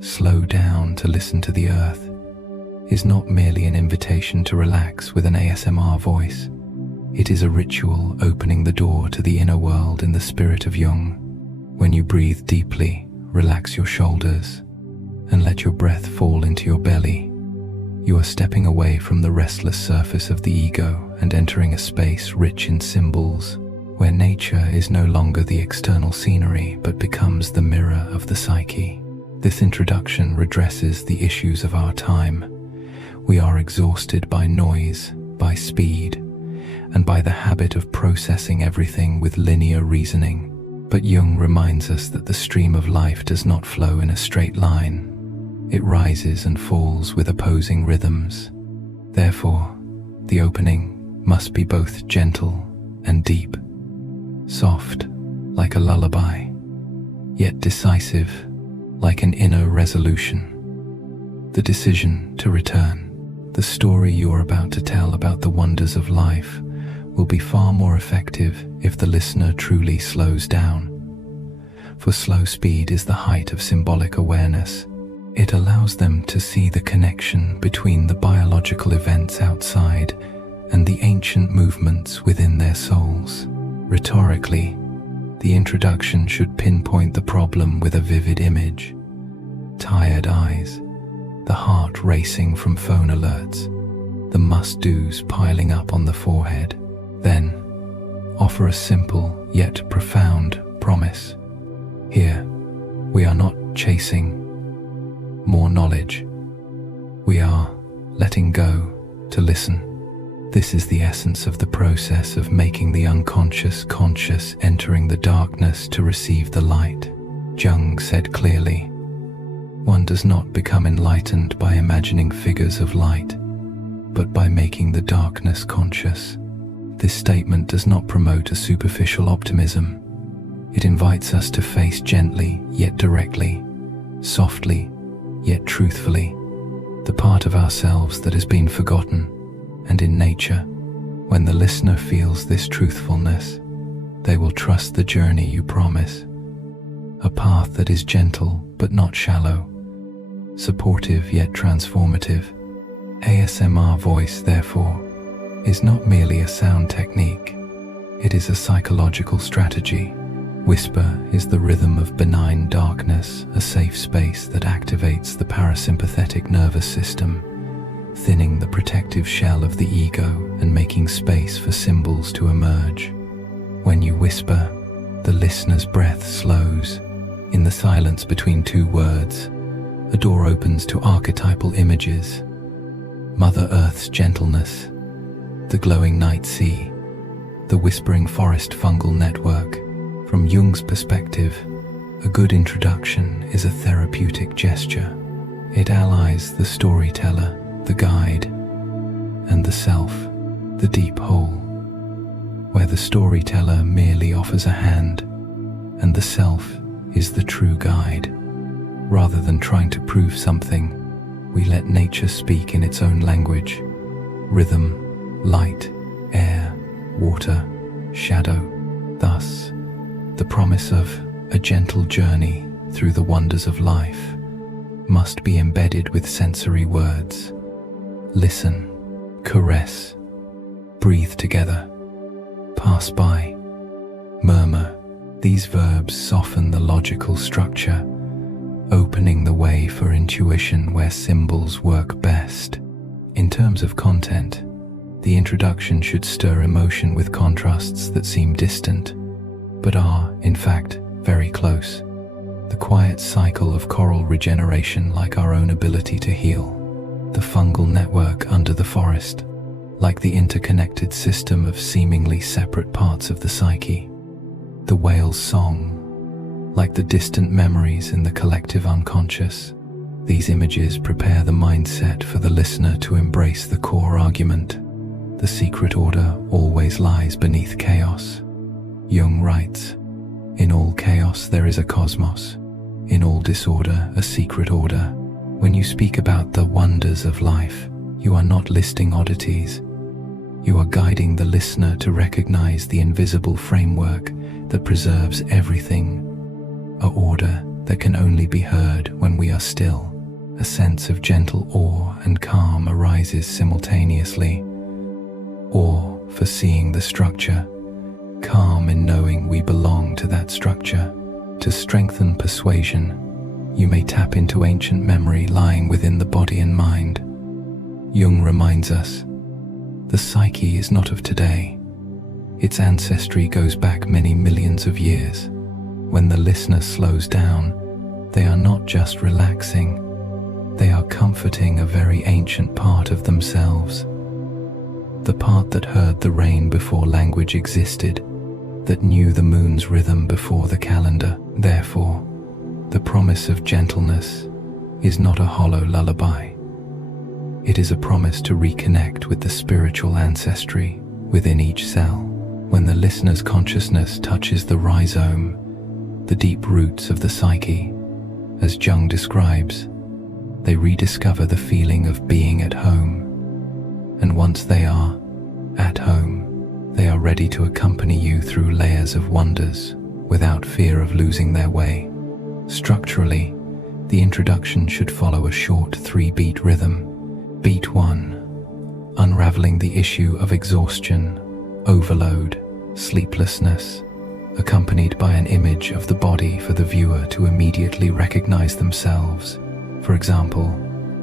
slow down to listen to the earth, is not merely an invitation to relax with an ASMR voice. It is a ritual opening the door to the inner world in the spirit of Jung. When you breathe deeply, relax your shoulders, and let your breath fall into your belly. You are stepping away from the restless surface of the ego and entering a space rich in symbols, where nature is no longer the external scenery but becomes the mirror of the psyche. This introduction redresses the issues of our time. We are exhausted by noise, by speed, and by the habit of processing everything with linear reasoning. But Jung reminds us that the stream of life does not flow in a straight line. It rises and falls with opposing rhythms. Therefore, the opening must be both gentle and deep, soft like a lullaby, yet decisive like an inner resolution. The decision to return, the story you are about to tell about the wonders of life, will be far more effective if the listener truly slows down. For slow speed is the height of symbolic awareness. It allows them to see the connection between the biological events outside and the ancient movements within their souls. Rhetorically, the introduction should pinpoint the problem with a vivid image. Tired eyes, the heart racing from phone alerts, the must-dos piling up on the forehead. Then, offer a simple yet profound promise. Here, we are not chasing more knowledge. We are letting go to listen. This is the essence of the process of making the unconscious conscious, entering the darkness to receive the light. Jung said clearly, one does not become enlightened by imagining figures of light, but by making the darkness conscious. This statement does not promote a superficial optimism. It invites us to face gently yet directly, softly yet truthfully, the part of ourselves that has been forgotten. And in nature, when the listener feels this truthfulness, they will trust the journey you promise. A path that is gentle but not shallow, supportive yet transformative. ASMR voice, therefore, is not merely a sound technique. It is a psychological strategy. Whisper is the rhythm of benign darkness, a safe space that activates the parasympathetic nervous system, thinning the protective shell of the ego and making space for symbols to emerge. When you whisper, the listener's breath slows. In the silence between two words, a door opens to archetypal images. Mother Earth's gentleness, the glowing night sea, the whispering forest fungal network. From Jung's perspective, a good introduction is a therapeutic gesture. It allies the storyteller, the guide, and the self, the deep hole, where the storyteller merely offers a hand, and the self is the true guide. Rather than trying to prove something, we let nature speak in its own language. Rhythm, light, air, water, shadow. Thus, the promise of a gentle journey through the wonders of life must be embedded with sensory words. Listen, caress, breathe together, pass by, murmur. These verbs soften the logical structure, opening the way for intuition where symbols work best. In terms of content, the introduction should stir emotion with contrasts that seem distant, but are, in fact, very close. The quiet cycle of coral regeneration, like our own ability to heal. The fungal network under the forest, like the interconnected system of seemingly separate parts of the psyche. The whale's song, like the distant memories in the collective unconscious. These images prepare the mindset for the listener to embrace the core argument. The secret order always lies beneath chaos. Jung writes, in all chaos there is a cosmos, in all disorder a secret order. When you speak about the wonders of life, you are not listing oddities. You are guiding the listener to recognize the invisible framework that preserves everything, a order that can only be heard when we are still. A sense of gentle awe and calm arises simultaneously. Awe for seeing the structure, calm in knowing we belong to that structure. To strengthen persuasion, you may tap into ancient memory lying within the body and mind. Jung reminds us, the psyche is not of today. Its ancestry goes back many millions of years. When the listener slows down, they are not just relaxing, they are comforting a very ancient part of themselves. The part that heard the rain before language existed, that knew the moon's rhythm before the calendar. Therefore, the promise of gentleness is not a hollow lullaby. It is a promise to reconnect with the spiritual ancestry within each cell. When the listener's consciousness touches the rhizome, the deep roots of the psyche, as Jung describes, they rediscover the feeling of being at home. And once they are at home, they are ready to accompany you through layers of wonders without fear of losing their way. Structurally, the introduction should follow a short 3-beat rhythm. Beat 1, unraveling the issue of exhaustion, overload, sleeplessness, accompanied by an image of the body for the viewer to immediately recognize themselves. For example,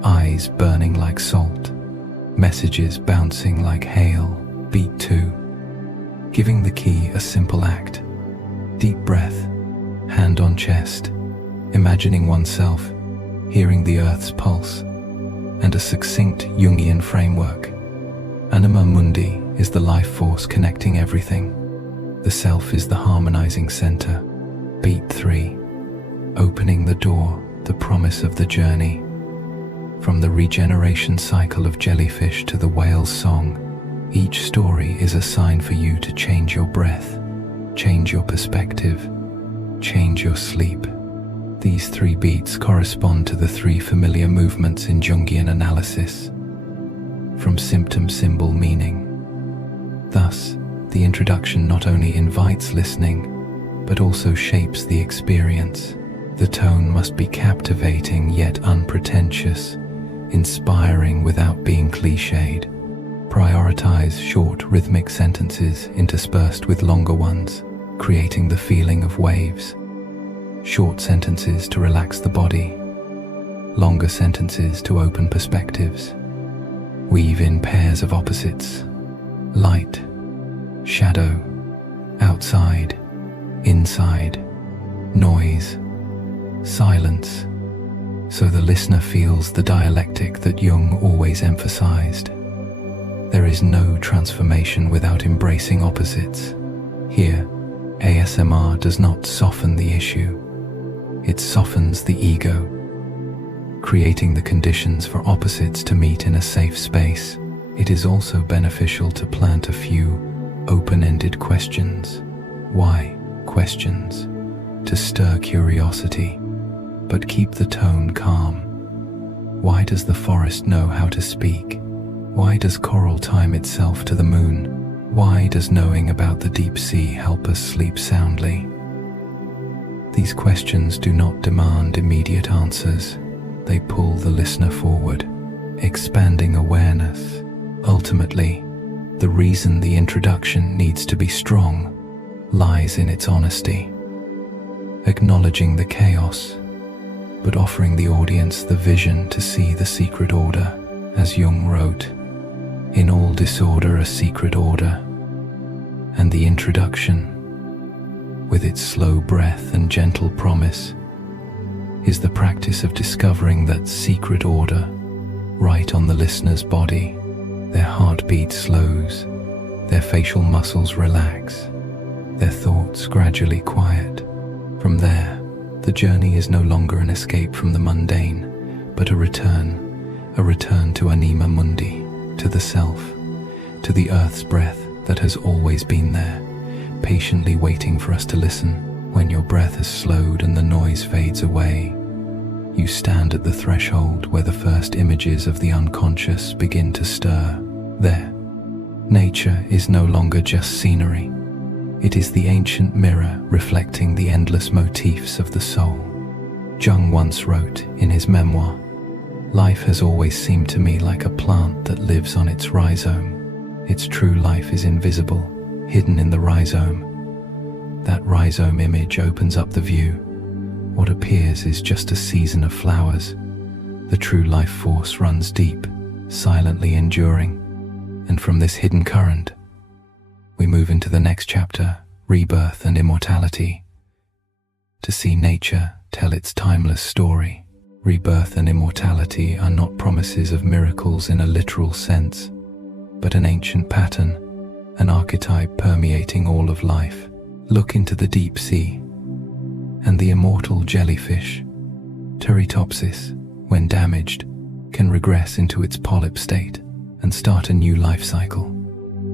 eyes burning like salt, messages bouncing like hail. Beat 2, giving the key a simple act. Deep breath, hand on chest, imagining oneself hearing the earth's pulse, and a succinct Jungian framework. Anima mundi is the life force connecting everything. The self is the harmonizing center. Beat 3, opening the door, the promise of the journey. From the regeneration cycle of jellyfish to the whale's song, each story is a sign for you to change your breath, change your perspective, change your sleep. These 3 beats correspond to the 3 familiar movements in Jungian analysis, from symptom symbol meaning. Thus, the introduction not only invites listening, but also shapes the experience. The tone must be captivating yet unpretentious, inspiring without being cliched. Prioritize short rhythmic sentences interspersed with longer ones, creating the feeling of waves. Short sentences to relax the body, longer sentences to open perspectives. Weave in pairs of opposites, light, shadow, outside, inside, noise, silence, so the listener feels the dialectic that Jung always emphasized. There is no transformation without embracing opposites. Here, ASMR does not soften the issue. It softens the ego, creating the conditions for opposites to meet in a safe space. It is also beneficial to plant a few open-ended questions. Why questions? To stir curiosity, but keep the tone calm. Why does the forest know how to speak? Why does coral time itself to the moon? Why does knowing about the deep sea help us sleep soundly? These questions do not demand immediate answers. They pull the listener forward, expanding awareness. Ultimately, the reason the introduction needs to be strong lies in its honesty, acknowledging the chaos, but offering the audience the vision to see the secret order. As Jung wrote, "In all disorder a secret order," and the introduction, with its slow breath and gentle promise, is the practice of discovering that secret order right on the listener's body. Their heartbeat slows, their facial muscles relax, their thoughts gradually quiet. From there, the journey is no longer an escape from the mundane, but a return to anima mundi, to the self, to the earth's breath that has always been there, patiently waiting for us to listen. When your breath has slowed and the noise fades away, you stand at the threshold where the first images of the unconscious begin to stir. There, nature is no longer just scenery. It is the ancient mirror reflecting the endless motifs of the soul. Jung once wrote in his memoir, "Life has always seemed to me like a plant that lives on its rhizome. Its true life is invisible, hidden in the rhizome. That rhizome image opens up the view. What appears is just a season of flowers. The true life force runs deep, silently enduring. And from this hidden current, we move into the next chapter, rebirth and immortality. To see nature tell its timeless story, rebirth and immortality are not promises of miracles in a literal sense, but an ancient pattern, an archetype permeating all of life. Look into the deep sea, and the immortal jellyfish, Turritopsis, when damaged, can regress into its polyp state and start a new life cycle,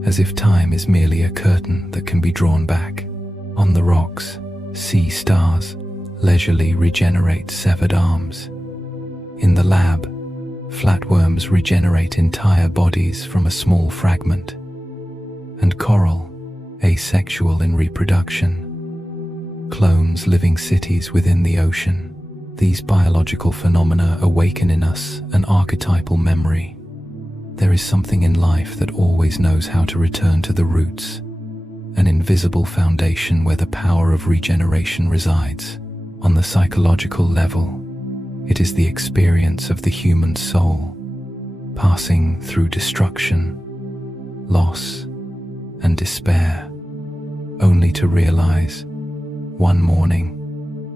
as if time is merely a curtain that can be drawn back. On the rocks, sea stars leisurely regenerate severed arms. In the lab, flatworms regenerate entire bodies from a small fragment. And coral, asexual in reproduction, clones living cities within the ocean. These biological phenomena awaken in us an archetypal memory. There is something in life that always knows how to return to the roots, an invisible foundation where the power of regeneration resides. On the psychological level, it is the experience of the human soul, passing through destruction, loss, and despair, only to realize, one morning,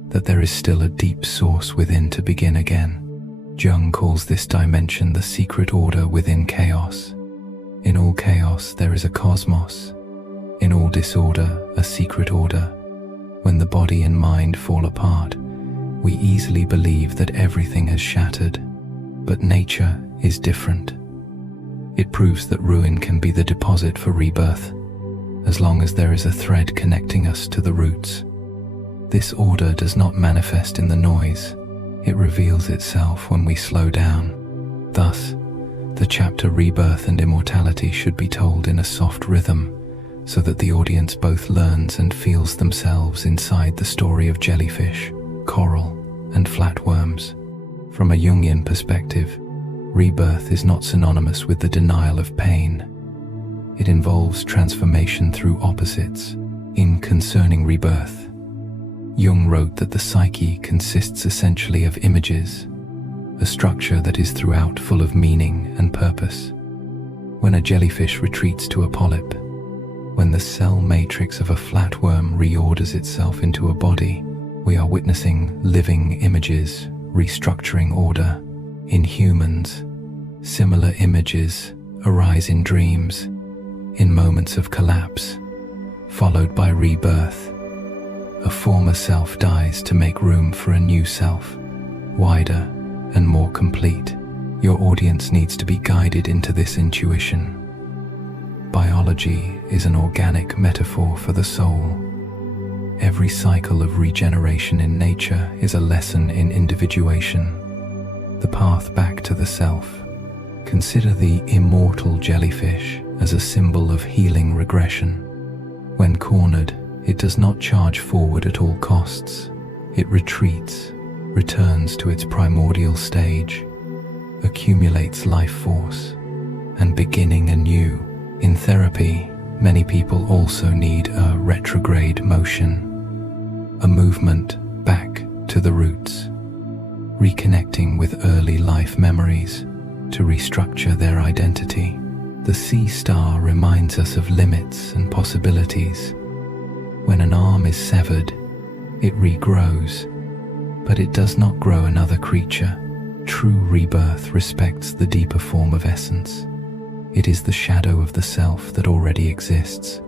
that there is still a deep source within to begin again. Jung calls this dimension the secret order within chaos. In all chaos there is a cosmos. In all disorder, a secret order. When the body and mind fall apart, we easily believe that everything has shattered. But nature is different. It proves that ruin can be the deposit for rebirth, as long as there is a thread connecting us to the roots. This order does not manifest in the noise. It reveals itself when we slow down. Thus, the chapter Rebirth and Immortality should be told in a soft rhythm, so that the audience both learns and feels themselves inside the story of jellyfish, coral, and flatworms. From a Jungian perspective, rebirth is not synonymous with the denial of pain. It involves transformation through opposites. In Concerning Rebirth, Jung wrote that the psyche consists essentially of images, a structure that is throughout full of meaning and purpose. When a jellyfish retreats to a polyp, when the cell matrix of a flatworm reorders itself into a body, we are witnessing living images restructuring order. In humans, similar images arise in dreams, in moments of collapse, followed by rebirth. A former self dies to make room for a new self, wider and more complete. Your audience needs to be guided into this intuition. Biology is an organic metaphor for the soul. Every cycle of regeneration in nature is a lesson in individuation, the path back to the self. Consider the immortal jellyfish as a symbol of healing regression. When cornered, it does not charge forward at all costs. It retreats, returns to its primordial stage, accumulates life force, and beginning anew. In therapy, many people also need a retrograde motion, a movement back to the roots, reconnecting with early life memories to restructure their identity. The sea star reminds us of limits and possibilities. When an arm is severed, it regrows, but it does not grow another creature. True rebirth respects the deeper form of essence. It is the shadow of the self that already exists,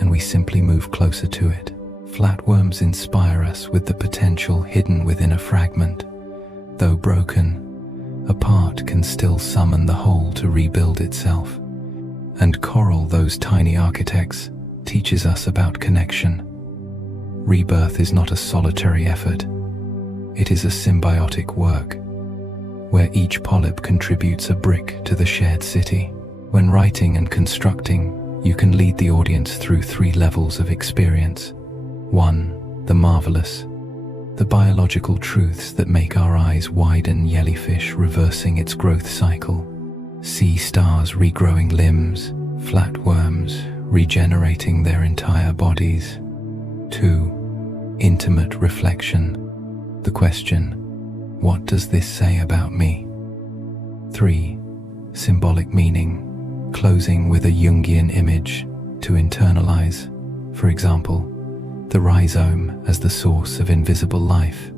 and we simply move closer to it. Flatworms inspire us with the potential hidden within a fragment. Though broken, a part can still summon the whole to rebuild itself. And coral, those tiny architects, teaches us about connection. Rebirth is not a solitary effort. It is a symbiotic work, where each polyp contributes a brick to the shared city. When writing and constructing, you can lead the audience through 3 levels of experience. 1. The marvelous. the biological truths that make our eyes widen, jellyfish reversing its growth cycle, sea stars regrowing limbs, flatworms regenerating their entire bodies. 2. Intimate reflection. The question, what does this say about me? 3. Symbolic meaning, closing with a Jungian image to internalize. For example, the rhizome as the source of invisible life,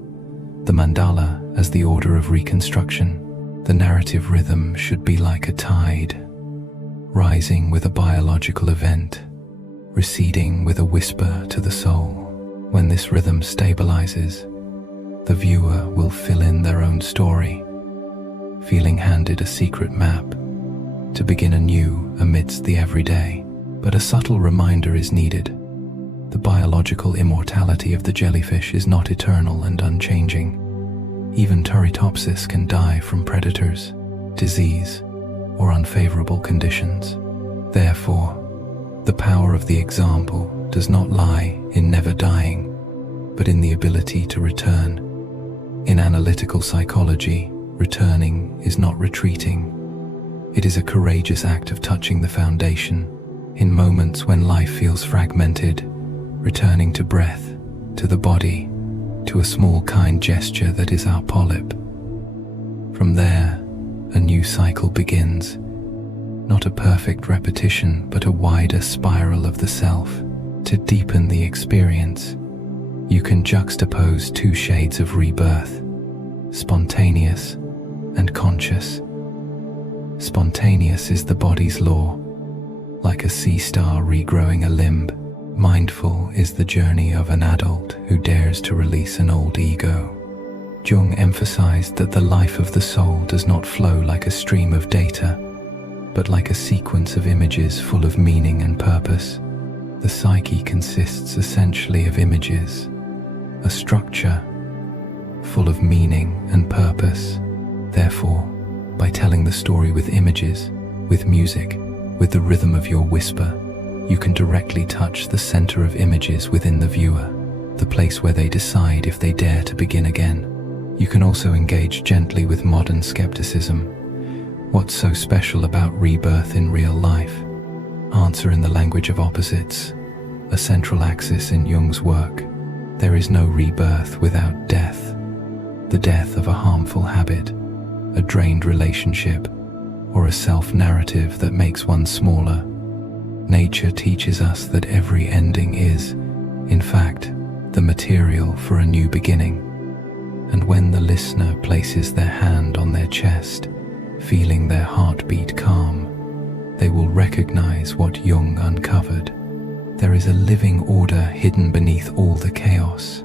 the mandala as the order of reconstruction. The narrative rhythm should be like a tide, rising with a biological event, receding with a whisper to the soul. When this rhythm stabilizes, the viewer will fill in their own story, feeling handed a secret map to begin anew amidst the everyday. But a subtle reminder is needed. The biological immortality of the jellyfish is not eternal and unchanging. Even Turritopsis can die from predators, disease, or unfavorable conditions. Therefore, the power of the example does not lie in never dying, but in the ability to return. In analytical psychology, returning is not retreating. It is a courageous act of touching the foundation. In moments when life feels fragmented, returning to breath, to the body, to a small kind gesture that is our polyp. From there, a new cycle begins. Not a perfect repetition, but a wider spiral of the self. To deepen the experience, you can juxtapose two shades of rebirth, spontaneous and conscious. Spontaneous is the body's law, like a sea star regrowing a limb. Mindful is the journey of an adult who dares to release an old ego. Jung emphasized that the life of the soul does not flow like a stream of data, but like a sequence of images full of meaning and purpose. The psyche consists essentially of images, a structure full of meaning and purpose. Therefore, by telling the story with images, with music, with the rhythm of your whisper, you can directly touch the center of images within the viewer, the place where they decide if they dare to begin again. You can also engage gently with modern skepticism. What's so special about rebirth in real life? Answer in the language of opposites, a central axis in Jung's work. There is no rebirth without death. The death of a harmful habit, a drained relationship, or a self-narrative that makes one smaller. Nature teaches us that every ending is, in fact, the material for a new beginning. And when the listener places their hand on their chest, feeling their heartbeat calm, they will recognize what Jung uncovered. There is a living order hidden beneath all the chaos.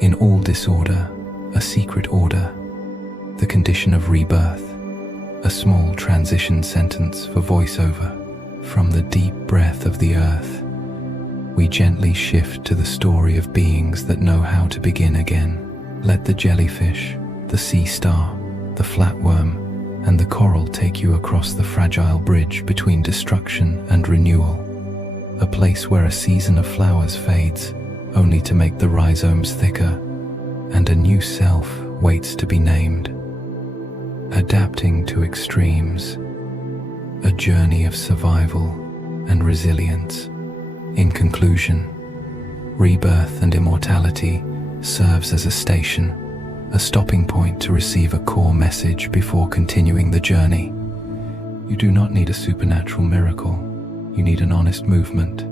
In all disorder, a secret order, the condition of rebirth, a small transition sentence for voiceover. From the deep breath of the earth, we gently shift to the story of beings that know how to begin again. Let the jellyfish, the sea star, the flatworm, and the coral take you across the fragile bridge between destruction and renewal, a place where a season of flowers fades, only to make the rhizomes thicker, and a new self waits to be named. Adapting to extremes, a journey of survival and resilience. In conclusion, rebirth and immortality serves as a station, a stopping point to receive a core message before continuing the journey. You do not need a supernatural miracle, you need an honest movement.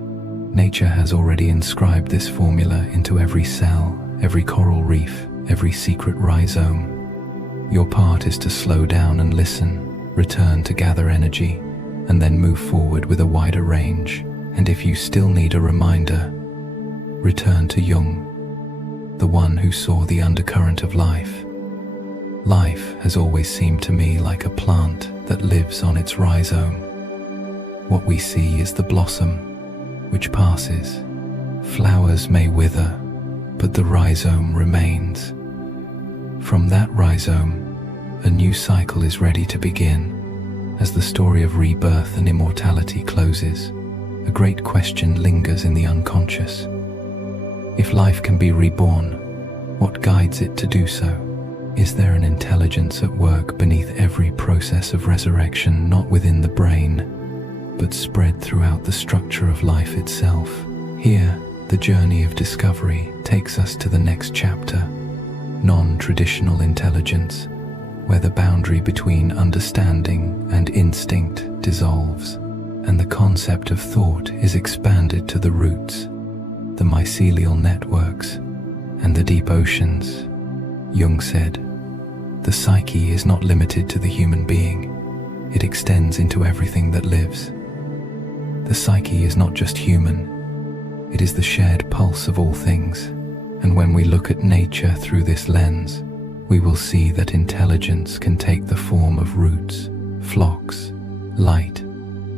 Nature has already inscribed this formula into every cell, every coral reef, every secret rhizome. Your part is to slow down and listen, return to gather energy, and then move forward with a wider range. And if you still need a reminder, return to Jung, the one who saw the undercurrent of life. Life has always seemed to me like a plant that lives on its rhizome. What we see is the blossom, which passes. Flowers may wither, but the rhizome remains. From that rhizome, a new cycle is ready to begin. As the story of rebirth and immortality closes, a great question lingers in the unconscious. If life can be reborn, What guides it to do so? Is there an intelligence at work beneath every process of resurrection, not within the brain, but spread throughout the structure of life itself? Here, the journey of discovery takes us to the next chapter, non-traditional intelligence, where the boundary between understanding and instinct dissolves, and the concept of thought is expanded to the roots, the mycelial networks, and the deep oceans. Jung said, "The psyche is not limited to the human being. It extends into everything that lives." The psyche is not just human. It is the shared pulse of all things. And when we look at nature through this lens, we will see that intelligence can take the form of roots, flocks, light,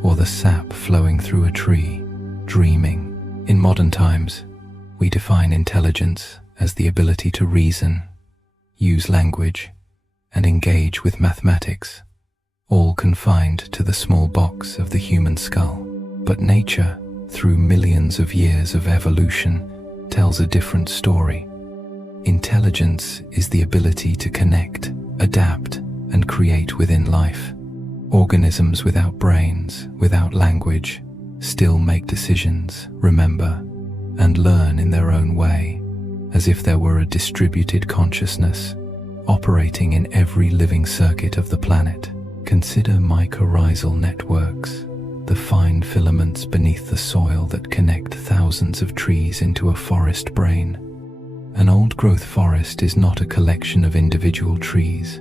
or the sap flowing through a tree, dreaming. In modern times, we define intelligence as the ability to reason, use language, and engage with mathematics, all confined to the small box of the human skull. But nature, through millions of years of evolution, tells a different story. Intelligence is the ability to connect, adapt, and create within life. Organisms without brains, without language, still make decisions, remember, and learn in their own way, as if there were a distributed consciousness operating in every living circuit of the planet. Consider mycorrhizal networks, the fine filaments beneath the soil that connect thousands of trees into a forest brain. An old-growth forest is not a collection of individual trees,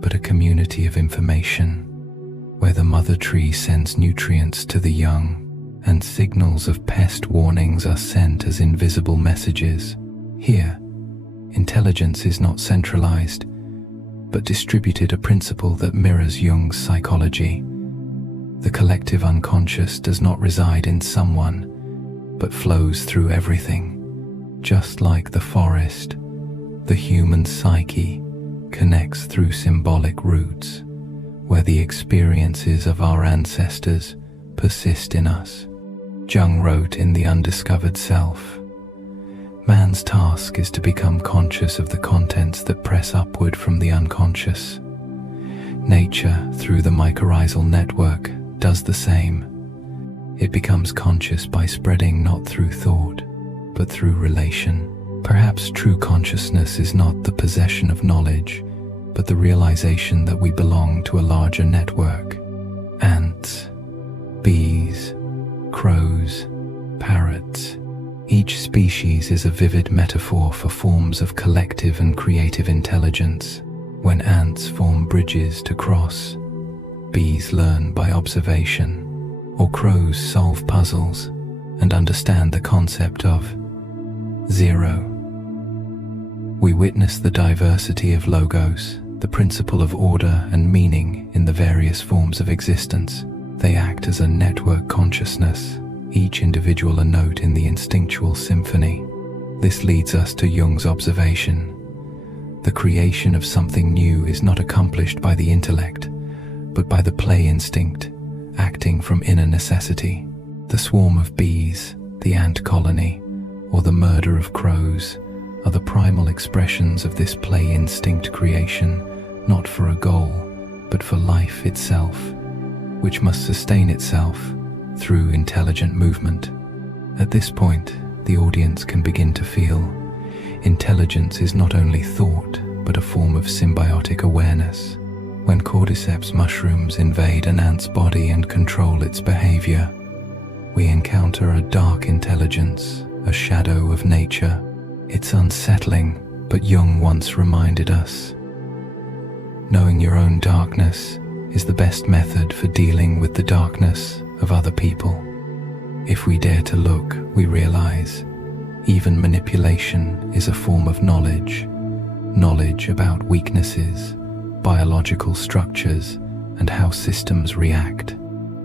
but a community of information, where the mother tree sends nutrients to the young, and signals of pest warnings are sent as invisible messages. Here, intelligence is not centralized, but distributed, a principle that mirrors Jung's psychology. The collective unconscious does not reside in someone, but flows through everything. Just like the forest, the human psyche connects through symbolic roots, where the experiences of our ancestors persist in us. Jung wrote in The Undiscovered Self, "Man's task is to become conscious of the contents that press upward from the unconscious. Nature, through the mycorrhizal network, does the same. It becomes conscious by spreading not through thought, but through relation. Perhaps true consciousness is not the possession of knowledge, but the realization that we belong to a larger network. Ants, bees, crows, parrots. Each species is a vivid metaphor for forms of collective and creative intelligence. When ants form bridges to cross, bees learn by observation, or crows solve puzzles and understand the concept of zero. We witness the diversity of logos, the principle of order and meaning in the various forms of existence. They act as a network consciousness, each individual a note in the instinctual symphony. This leads us to Jung's observation. The creation of something new is not accomplished by the intellect, but by the play instinct, acting from inner necessity. The swarm of bees, the ant colony, or the murder of crows are the primal expressions of this play instinct creation, not for a goal, but for life itself, which must sustain itself through intelligent movement. At this point, the audience can begin to feel intelligence is not only thought, but a form of symbiotic awareness. When cordyceps mushrooms invade an ant's body and control its behavior, we encounter a dark intelligence, a shadow of nature. It's unsettling, but Jung once reminded us, knowing your own darkness is the best method for dealing with the darkness of other people. If we dare to look, we realize even manipulation is a form of knowledge, knowledge about weaknesses, biological structures, and how systems react.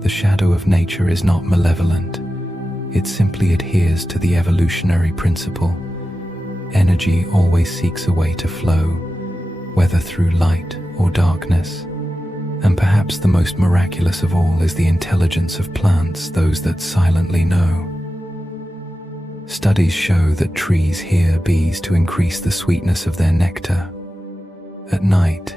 The shadow of nature is not malevolent. It simply adheres to the evolutionary principle. Energy always seeks a way to flow, whether through light or darkness. And perhaps the most miraculous of all is the intelligence of plants, those that silently know. Studies show that trees hear bees to increase the sweetness of their nectar. At night,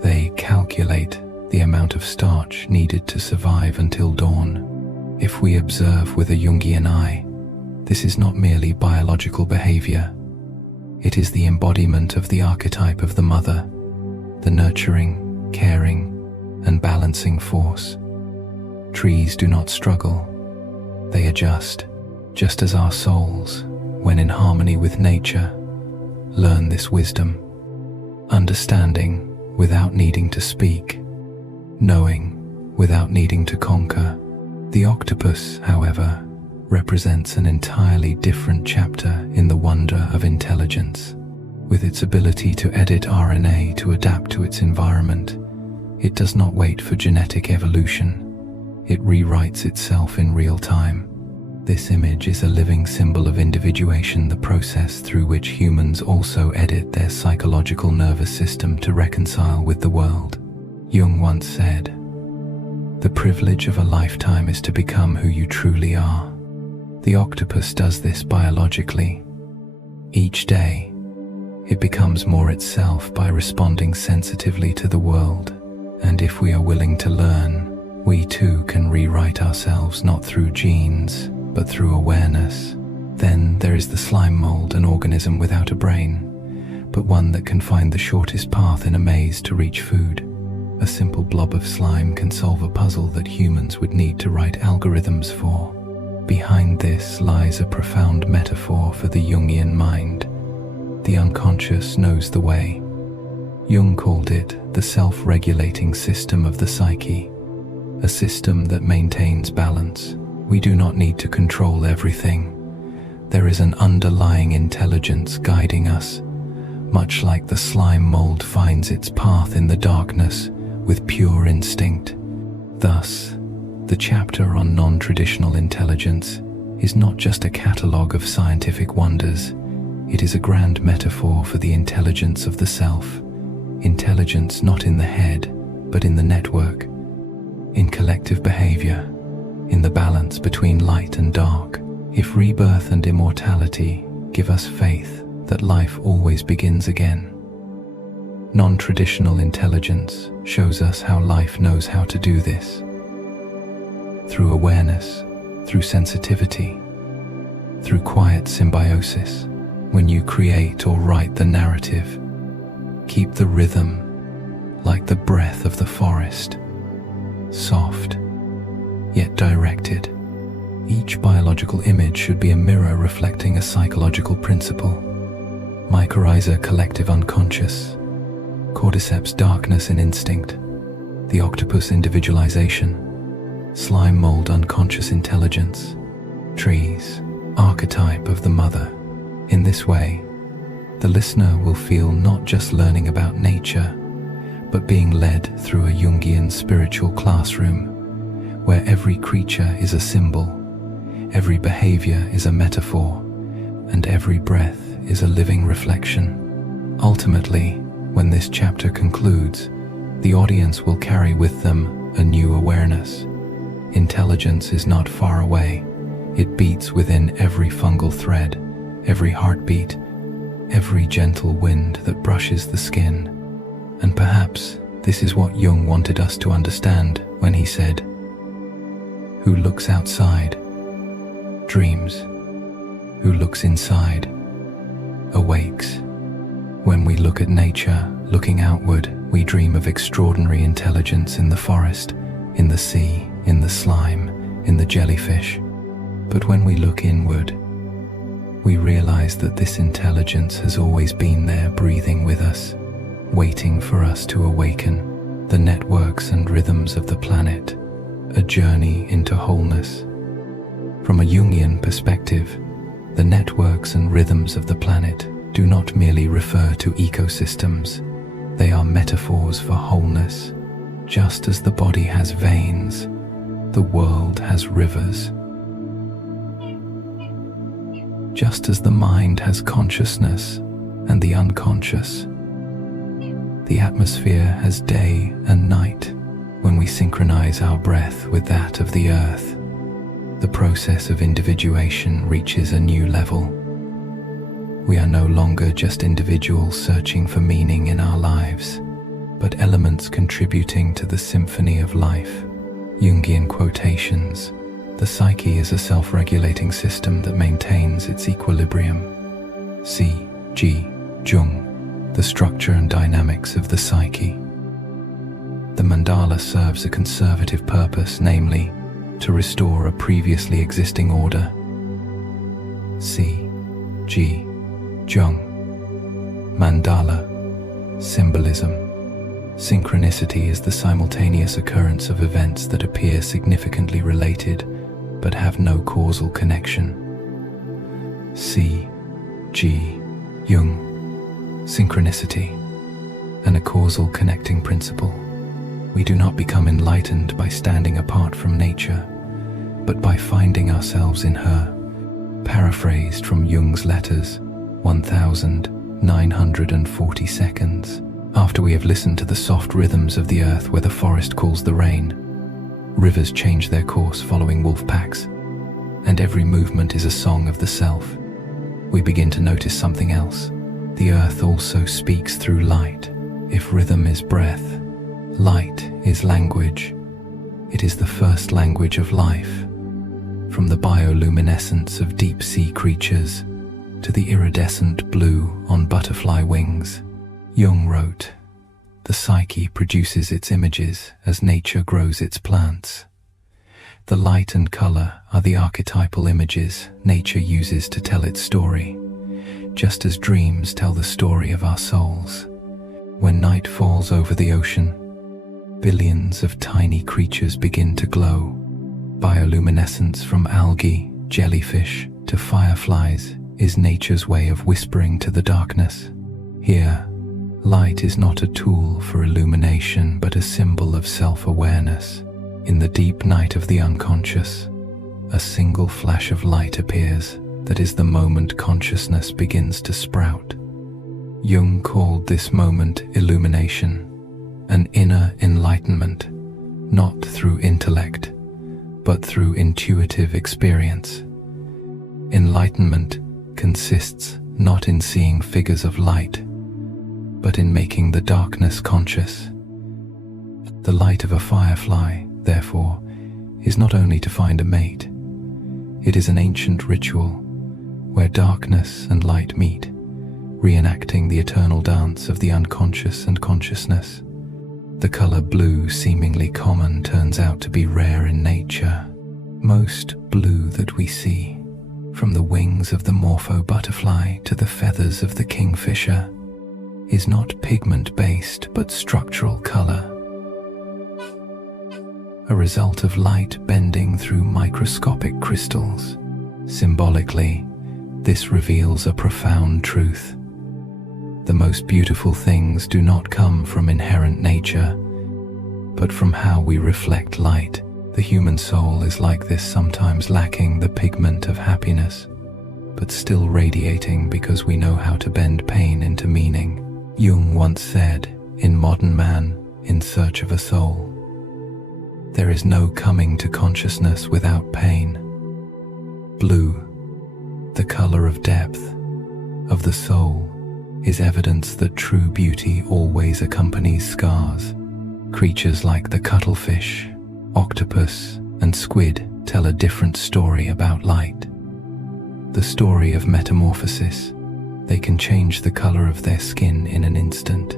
they calculate the amount of starch needed to survive until dawn. If we observe with a Jungian eye, this is not merely biological behavior. It is the embodiment of the archetype of the mother, the nurturing, caring, and balancing force. Trees do not struggle. They adjust, just as our souls, when in harmony with nature, learn this wisdom. Understanding without needing to speak, knowing without needing to conquer. The octopus, however, represents an entirely different chapter in the wonder of intelligence. With its ability to edit RNA to adapt to its environment, it does not wait for genetic evolution. It rewrites itself in real time. This image is a living symbol of individuation, the process through which humans also edit their psychological nervous system to reconcile with the world. Jung once said, "The privilege of a lifetime is to become who you truly are." The octopus does this biologically. Each day, it becomes more itself by responding sensitively to the world. And if we are willing to learn, we too can rewrite ourselves not through genes, but through awareness. Then there is the slime mold, an organism without a brain, but one that can find the shortest path in a maze to reach food. A simple blob of slime can solve a puzzle that humans would need to write algorithms for. Behind this lies a profound metaphor for the Jungian mind. The unconscious knows the way. Jung called it the self-regulating system of the psyche, a system that maintains balance. We do not need to control everything. There is an underlying intelligence guiding us, much like the slime mold finds its path in the darkness with pure instinct. Thus, the chapter on non-traditional intelligence is not just a catalogue of scientific wonders. It is a grand metaphor for the intelligence of the self. Intelligence not in the head, but in the network, in collective behavior, in the balance between light and dark. If rebirth and immortality give us faith that life always begins again, non-traditional intelligence shows us how life knows how to do this. Through awareness, through sensitivity, through quiet symbiosis. When you create or write the narrative, keep the rhythm like the breath of the forest, soft yet directed. Each biological image should be a mirror reflecting a psychological principle. Mycorrhiza, collective unconscious. Cordyceps, darkness and instinct. The octopus, individualization. Slime mold, unconscious intelligence. Trees, archetype of the mother. In this way, the listener will feel not just learning about nature, but being led through a Jungian spiritual classroom, where every creature is a symbol, every behavior is a metaphor, and every breath is a living reflection. Ultimately, when this chapter concludes, the audience will carry with them a new awareness. Intelligence is not far away. It beats within every fungal thread, every heartbeat, every gentle wind that brushes the skin. And perhaps this is what Jung wanted us to understand when he said, "Who looks outside dreams, who looks inside awakes." When we look at nature, looking outward, we dream of extraordinary intelligence in the forest, in the sea, in the slime, in the jellyfish. But when we look inward, we realize that this intelligence has always been there, breathing with us, waiting for us to awaken. The networks and rhythms of the planet, a journey into wholeness. From a Jungian perspective, the networks and rhythms of the planet do not merely refer to ecosystems. They are metaphors for wholeness. Just as the body has veins, the world has rivers. Just as the mind has consciousness and the unconscious, the atmosphere has day and night when we synchronize our breath with that of the earth. the process of individuation reaches a new level. We are no longer just individuals searching for meaning in our lives, but elements contributing to the symphony of life. Jungian quotations: the psyche is a self-regulating system that maintains its equilibrium. C.G. Jung, the structure and dynamics of the psyche. The mandala serves a conservative purpose, namely, to restore a previously existing order. C.G. Jung. Mandala. Symbolism. Synchronicity is the simultaneous occurrence of events that appear significantly related but have no causal connection. C.G. Jung. Synchronicity and a causal connecting principle. We do not become enlightened by standing apart from nature, but by finding ourselves in her. Paraphrased from Jung's letters, 1940 seconds. After we have listened to the soft rhythms of the earth where the forest calls the rain, rivers change their course following wolf packs, and every movement is a song of the self, we begin to notice something else. The earth also speaks through light. If rhythm is breath, light is language. It is the first language of life. From the bioluminescence of deep-sea creatures to the iridescent blue on butterfly wings, Jung wrote, "The psyche produces its images as nature grows its plants. The light and color are the archetypal images nature uses to tell its story, just as dreams tell the story of our souls. When night falls over the ocean, billions of tiny creatures begin to glow. Bioluminescence from algae, jellyfish, to fireflies is nature's way of whispering to the darkness. Here, light is not a tool for illumination, but a symbol of self-awareness. In the deep night of the unconscious, a single flash of light appears that is the moment consciousness begins to sprout. Jung called this moment illumination, an inner enlightenment, not through intellect, but through intuitive experience. Enlightenment consists not in seeing figures of light, but in making the darkness conscious. The light of a firefly, therefore, is not only to find a mate. It is an ancient ritual where darkness and light meet, reenacting the eternal dance of the unconscious and consciousness. The color blue, seemingly common, turns out to be rare in nature. Most blue that we see, from the wings of the morpho butterfly to the feathers of the kingfisher, is not pigment-based but structural color, a result of light bending through microscopic crystals. Symbolically, this reveals a profound truth. The most beautiful things do not come from inherent nature, but from how we reflect light. The human soul is like this, sometimes lacking the pigment of happiness, but still radiating because we know how to bend pain into meaning. Jung once said, in Modern Man, in Search of a Soul, "There is no coming to consciousness without pain." Blue, the color of depth, of the soul, is evidence that true beauty always accompanies scars. Creatures like the cuttlefish, octopus, and squid tell a different story about light. The story of metamorphosis. They can change the color of their skin in an instant,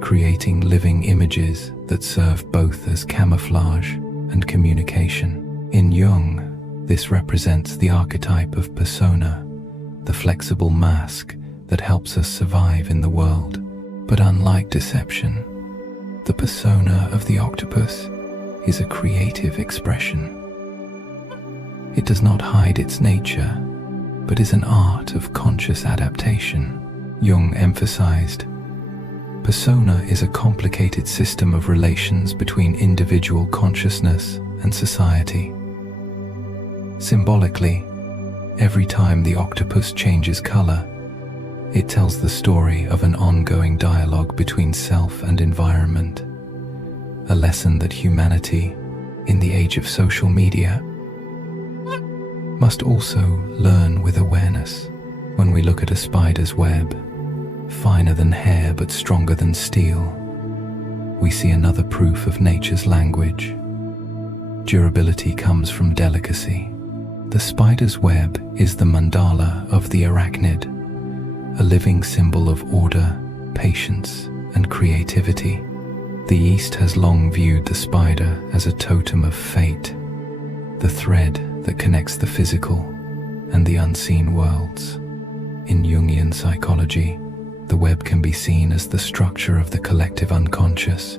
creating living images that serve both as camouflage and communication. In Jung, this represents the archetype of persona, the flexible mask that helps us survive in the world. But unlike deception, the persona of the octopus is a creative expression. It does not hide its nature, but is an art of conscious adaptation. Jung emphasized, persona is a complicated system of relations between individual consciousness and society. Symbolically, every time the octopus changes color, it tells the story of an ongoing dialogue between self and environment, a lesson that humanity, in the age of social media, must also learn with awareness. When we look at a spider's web, finer than hair but stronger than steel, we see another proof of nature's language. Durability comes from delicacy. The spider's web is the mandala of the arachnid, a living symbol of order, patience, and creativity. The East has long viewed the spider as a totem of fate, the thread that connects the physical and the unseen worlds. In Jungian psychology, the web can be seen as the structure of the collective unconscious.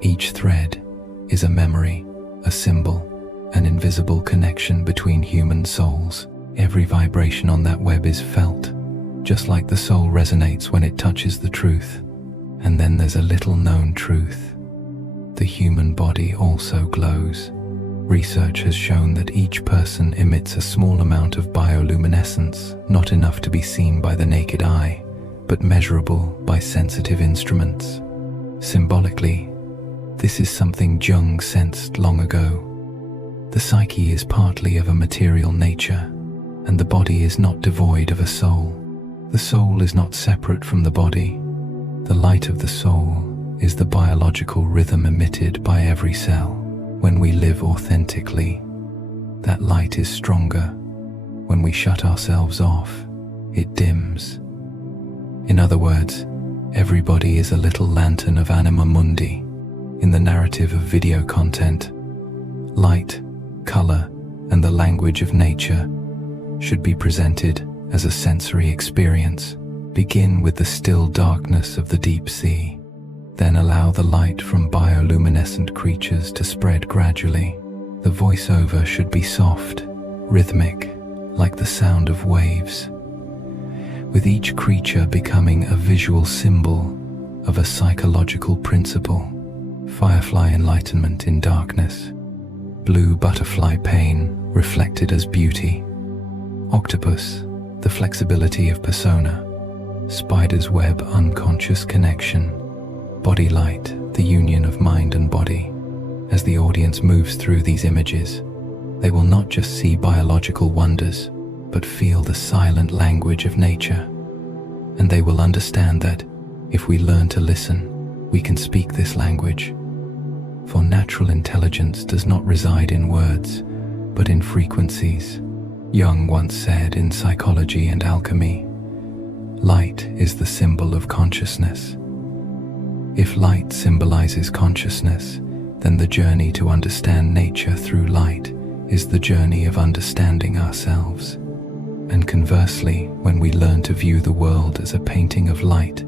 Each thread is a memory, a symbol, an invisible connection between human souls. Every vibration on that web is felt, just like the soul resonates when it touches the truth. And then there's a little known truth. The human body also glows. Research has shown that each person emits a small amount of bioluminescence, not enough to be seen by the naked eye, but measurable by sensitive instruments. Symbolically, this is something Jung sensed long ago. The psyche is partly of a material nature, and the body is not devoid of a soul. The soul is not separate from the body. The light of the soul is the biological rhythm emitted by every cell. When we live authentically, that light is stronger. When we shut ourselves off, it dims. In other words, everybody is a little lantern of anima mundi. In the narrative of video content, light, color, and the language of nature should be presented as a sensory experience. Begin with the still darkness of the deep sea. Then allow the light from bioluminescent creatures to spread gradually. The voiceover should be soft, rhythmic, like the sound of waves, with each creature becoming a visual symbol of a psychological principle. Firefly enlightenment in darkness, blue butterfly pain reflected as beauty, octopus, the flexibility of persona, spider's web unconscious connection, body light, the union of mind and body. As the audience moves through these images, they will not just see biological wonders, but feel the silent language of nature. And they will understand that, if we learn to listen, we can speak this language. For natural intelligence does not reside in words, but in frequencies. Jung once said in Psychology and Alchemy, light is the symbol of consciousness. If light symbolizes consciousness, then the journey to understand nature through light is the journey of understanding ourselves. And conversely, when we learn to view the world as a painting of light,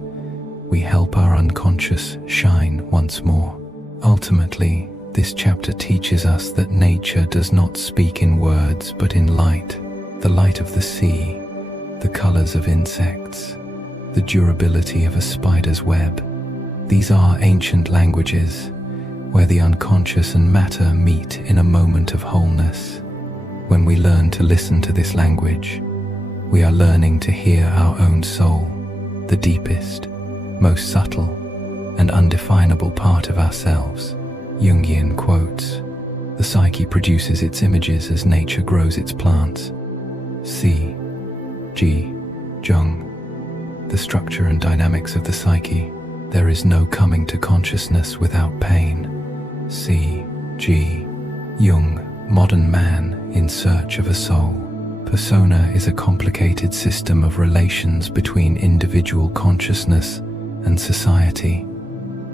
we help our unconscious shine once more. Ultimately, this chapter teaches us that nature does not speak in words but in light. The light of the sea, the colors of insects, the durability of a spider's web. These are ancient languages where the unconscious and matter meet in a moment of wholeness. When we learn to listen to this language, we are learning to hear our own soul, the deepest, most subtle, and undefinable part of ourselves. Jungian quotes, "The psyche produces its images as nature grows its plants." C.G. Jung. The structure and dynamics of the psyche. There is no coming to consciousness without pain. C.G. Jung. Modern man in search of a soul. Persona is a complicated system of relations between individual consciousness and society.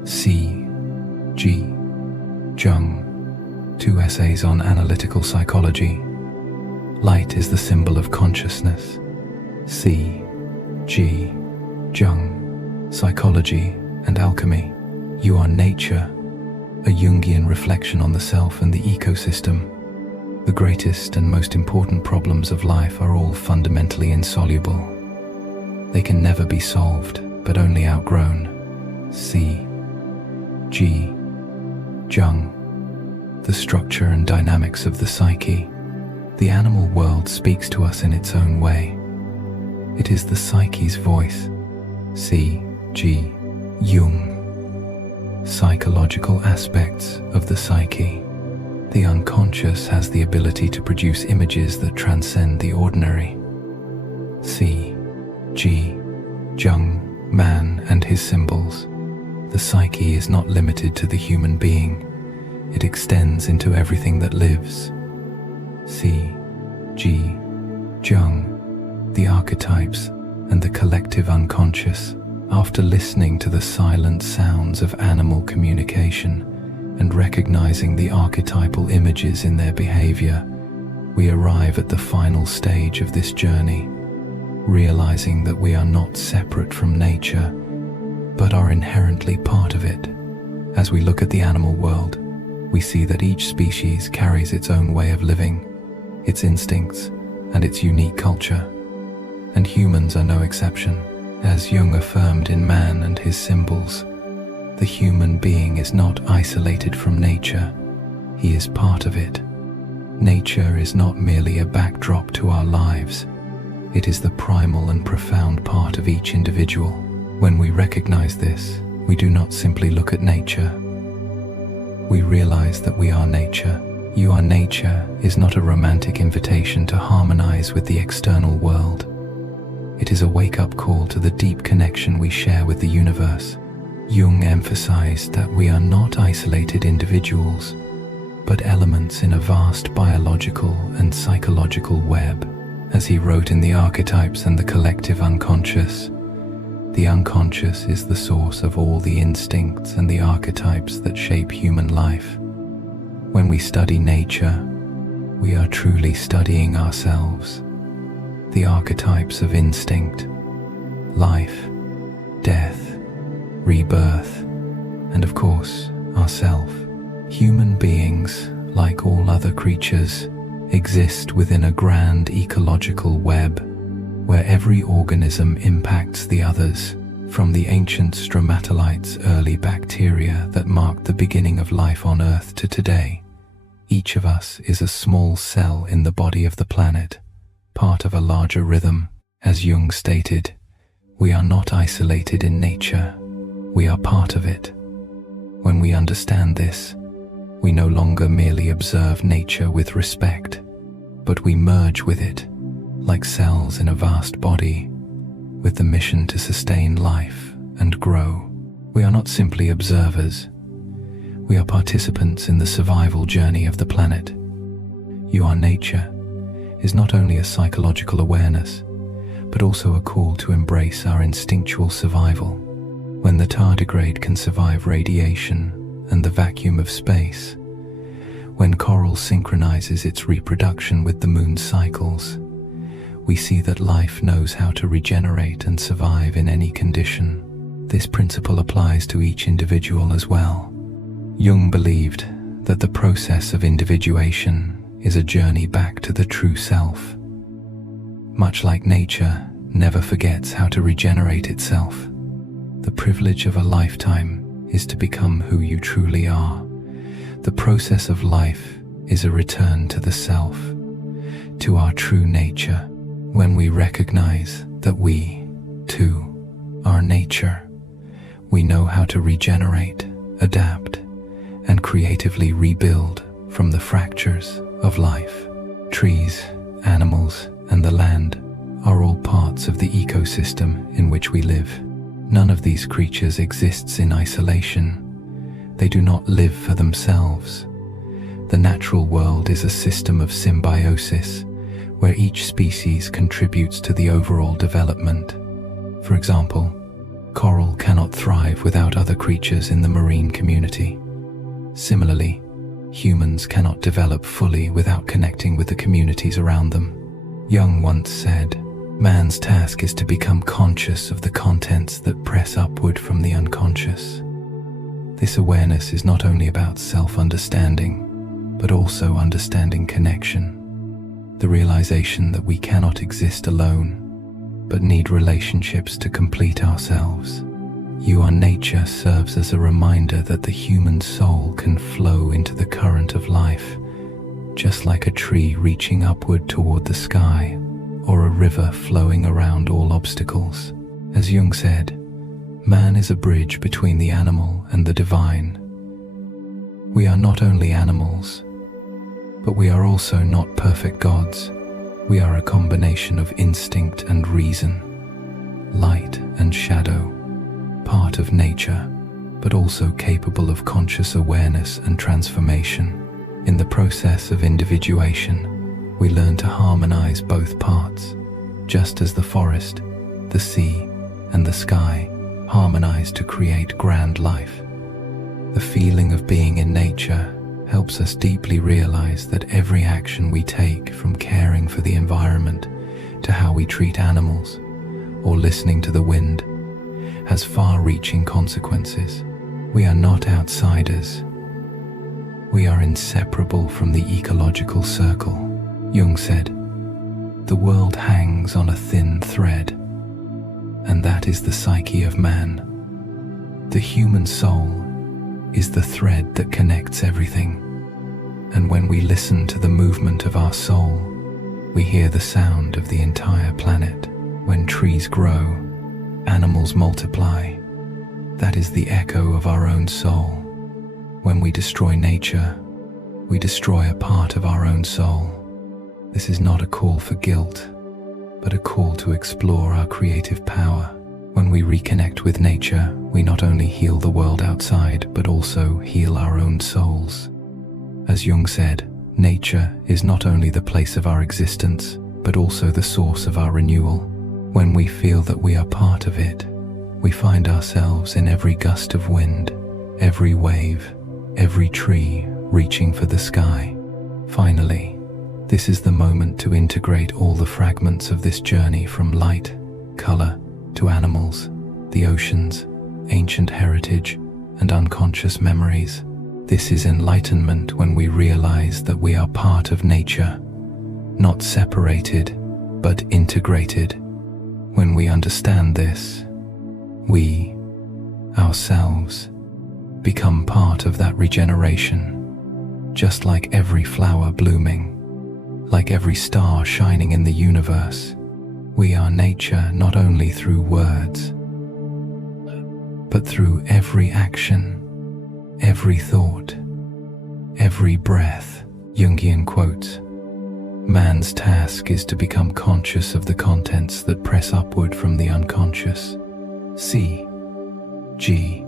C.G. Jung. 2 essays on analytical psychology. Light is the symbol of consciousness. C.G. Jung. Psychology and Alchemy. You are nature, a Jungian reflection on the self and the ecosystem. The greatest and most important problems of life are all fundamentally insoluble. They can never be solved, but only outgrown. C.G. Jung. The structure and dynamics of the psyche. The animal world speaks to us in its own way. It is the psyche's voice. C.G. Jung. Psychological aspects of the psyche. The unconscious has the ability to produce images that transcend the ordinary. C. G. Jung, man and his symbols. The psyche is not limited to the human being. It extends into everything that lives. C. G. Jung, the archetypes and the collective unconscious. After listening to the silent sounds of animal communication and recognizing the archetypal images in their behavior, we arrive at the final stage of this journey, realizing that we are not separate from nature, but are inherently part of it. As we look at the animal world, we see that each species carries its own way of living, its instincts, and its unique culture. And humans are no exception. As Jung affirmed in Man and His Symbols, the human being is not isolated from nature, he is part of it. Nature is not merely a backdrop to our lives, it is the primal and profound part of each individual. When we recognize this, we do not simply look at nature. We realize that we are nature. You are nature is not a romantic invitation to harmonize with the external world. It is a wake-up call to the deep connection we share with the universe. Jung emphasized that we are not isolated individuals, but elements in a vast biological and psychological web. As he wrote in The Archetypes and the Collective Unconscious, the unconscious is the source of all the instincts and the archetypes that shape human life. When we study nature, we are truly studying ourselves. The archetypes of instinct, life, death, rebirth, and of course, ourself. Human beings, like all other creatures, exist within a grand ecological web where every organism impacts the others, from the ancient stromatolites' early bacteria that marked the beginning of life on Earth to today. Each of us is a small cell in the body of the planet, part of a larger rhythm. As Jung stated, we are not isolated in nature, we are part of it. When we understand this, we no longer merely observe nature with respect, but we merge with it, like cells in a vast body, with the mission to sustain life and grow. We are not simply observers, we are participants in the survival journey of the planet. You are nature is not only a psychological awareness, but also a call to embrace our instinctual survival. When the tardigrade can survive radiation and the vacuum of space, when coral synchronizes its reproduction with the moon's cycles, we see that life knows how to regenerate and survive in any condition. This principle applies to each individual as well. Jung believed that the process of individuation is a journey back to the true self. Much like nature never forgets how to regenerate itself, the privilege of a lifetime is to become who you truly are. The process of life is a return to the self, to our true nature. When we recognize that we, too, are nature, we know how to regenerate, adapt, and creatively rebuild from the fractures of life. Trees, animals, and the land are all parts of the ecosystem in which we live. None of these creatures exists in isolation. They do not live for themselves. The natural world is a system of symbiosis, where each species contributes to the overall development. For example, coral cannot thrive without other creatures in the marine community. Similarly, humans cannot develop fully without connecting with the communities around them. Jung once said, "Man's task is to become conscious of the contents that press upward from the unconscious." This awareness is not only about self-understanding, but also understanding connection. The realization that we cannot exist alone, but need relationships to complete ourselves. You Are Nature serves as a reminder that the human soul can flow into the current of life, just like a tree reaching upward toward the sky, or a river flowing around all obstacles. As Jung said, man is a bridge between the animal and the divine. We are not only animals, But we are also not perfect gods. We are a combination of instinct and reason, light and shadow, part of nature, but also capable of conscious awareness and transformation. In the process of individuation, we learn to harmonize both parts, just as the forest, the sea, and the sky harmonize to create grand life. The feeling of being in nature helps us deeply realize that every action we take, from caring for the environment to how we treat animals or listening to the wind, has far-reaching consequences. We are not outsiders. We are inseparable from the ecological circle. Jung said, "The world hangs on a thin thread, and that is the psyche of man." The human soul is the thread that connects everything. And when we listen to the movement of our soul, we hear the sound of the entire planet. When trees grow, animals multiply. That is the echo of our own soul. When we destroy nature, we destroy a part of our own soul. This is not a call for guilt, but a call to explore our creative power. When we reconnect with nature, we not only heal the world outside, but also heal our own souls. As Jung said, nature is not only the place of our existence, but also the source of our renewal. When we feel that we are part of it, we find ourselves in every gust of wind, every wave, every tree reaching for the sky. Finally, this is the moment to integrate all the fragments of this journey, from light, color, to animals, the oceans, ancient heritage, and unconscious memories. This is enlightenment, when we realize that we are part of nature, not separated, but integrated. When we understand this, we, ourselves, become part of that regeneration, just like every flower blooming, like every star shining in the universe. We are nature not only through words, but through every action, every thought, every breath. Jungian quotes, "Man's task is to become conscious of the contents that press upward from the unconscious." C. G.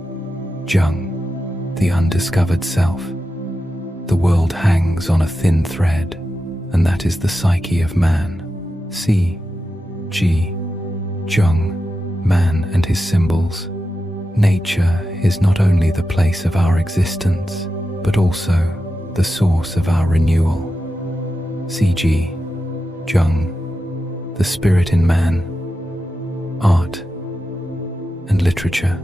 Jung, the undiscovered self. The world hangs on a thin thread, and that is the psyche of man. C. G. Jung, man and his symbols. Nature is not only the place of our existence, but also the source of our renewal. C.G. Jung, the spirit in man, art and literature.